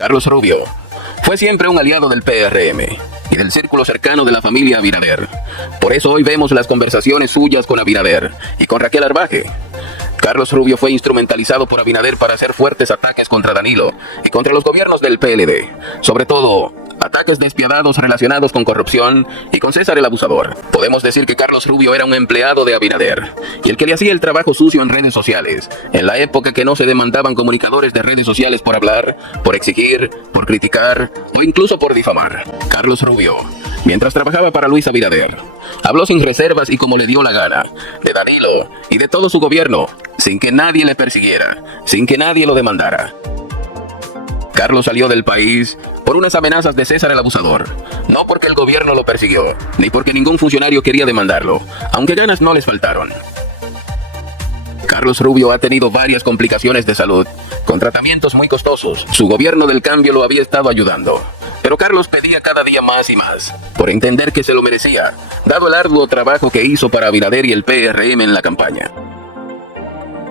Carlos Rubio fue siempre un aliado del PRM y del círculo cercano de la familia Abinader. Por eso hoy vemos las conversaciones suyas con Abinader y con Raquel Arbaje. Carlos Rubio fue instrumentalizado por Abinader para hacer fuertes ataques contra Danilo y contra los gobiernos del PLD, sobre todo ataques despiadados relacionados con corrupción y con César el Abusador. Podemos decir que Carlos Rubio era un empleado de Abinader y el que le hacía el trabajo sucio en redes sociales, en la época que no se demandaban comunicadores de redes sociales por hablar, por exigir, por criticar o incluso por difamar. Carlos Rubio, mientras trabajaba para Luis Abinader, habló sin reservas y como le dio la gana, de Danilo y de todo su gobierno, sin que nadie le persiguiera, sin que nadie lo demandara. Carlos salió del país por unas amenazas de César el Abusador, no porque el gobierno lo persiguió, ni porque ningún funcionario quería demandarlo, aunque ganas no les faltaron. Carlos Rubio ha tenido varias complicaciones de salud, con tratamientos muy costosos. Su gobierno del cambio lo había estado ayudando, pero Carlos pedía cada día más y más, por entender que se lo merecía, dado el arduo trabajo que hizo para Abinader y el PRM en la campaña.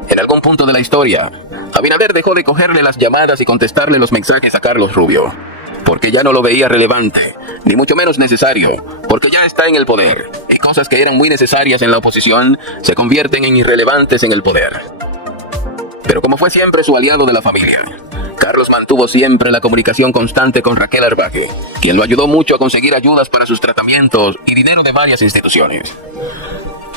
En algún punto de la historia, Abinader dejó de cogerle las llamadas y contestarle los mensajes a Carlos Rubio, porque ya no lo veía relevante, ni mucho menos necesario, porque ya está en el poder, y cosas que eran muy necesarias en la oposición se convierten en irrelevantes en el poder. Pero como fue siempre su aliado de la familia, Carlos mantuvo siempre la comunicación constante con Raquel Arbaje, quien lo ayudó mucho a conseguir ayudas para sus tratamientos y dinero de varias instituciones.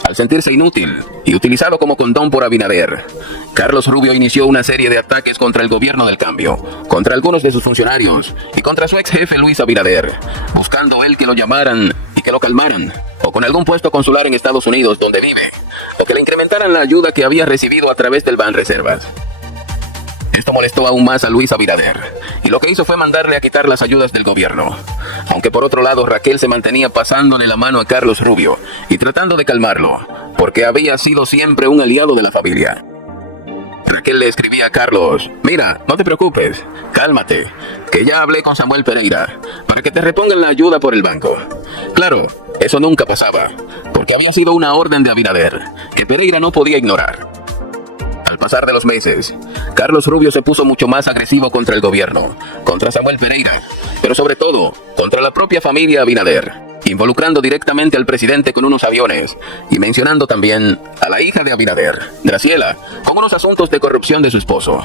Al sentirse inútil y utilizado como condón por Abinader, Carlos Rubio inició una serie de ataques contra el gobierno del cambio, contra algunos de sus funcionarios y contra su ex jefe Luis Abinader, buscando él que lo llamaran y que lo calmaran, o con algún puesto consular en Estados Unidos donde vive, o que le incrementaran la ayuda que había recibido a través del Banreservas. Esto molestó aún más a Luis Abinader, y lo que hizo fue mandarle a quitar las ayudas del gobierno. Aunque por otro lado Raquel se mantenía pasándole la mano a Carlos Rubio y tratando de calmarlo, porque había sido siempre un aliado de la familia. Raquel le escribía a Carlos: mira, no te preocupes, cálmate, que ya hablé con Samuel Pereira, para que te repongan la ayuda por el banco. Claro, eso nunca pasaba, porque había sido una orden de Abinader, que Pereira no podía ignorar. Al pasar de los meses, Carlos Rubio se puso mucho más agresivo contra el gobierno, contra Samuel Pereira, pero sobre todo, contra la propia familia Abinader, involucrando directamente al presidente con unos aviones y mencionando también a la hija de Abinader, Graciela, con unos asuntos de corrupción de su esposo.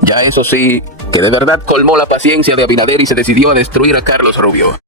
Ya eso sí, que de verdad colmó la paciencia de Abinader y se decidió a destruir a Carlos Rubio.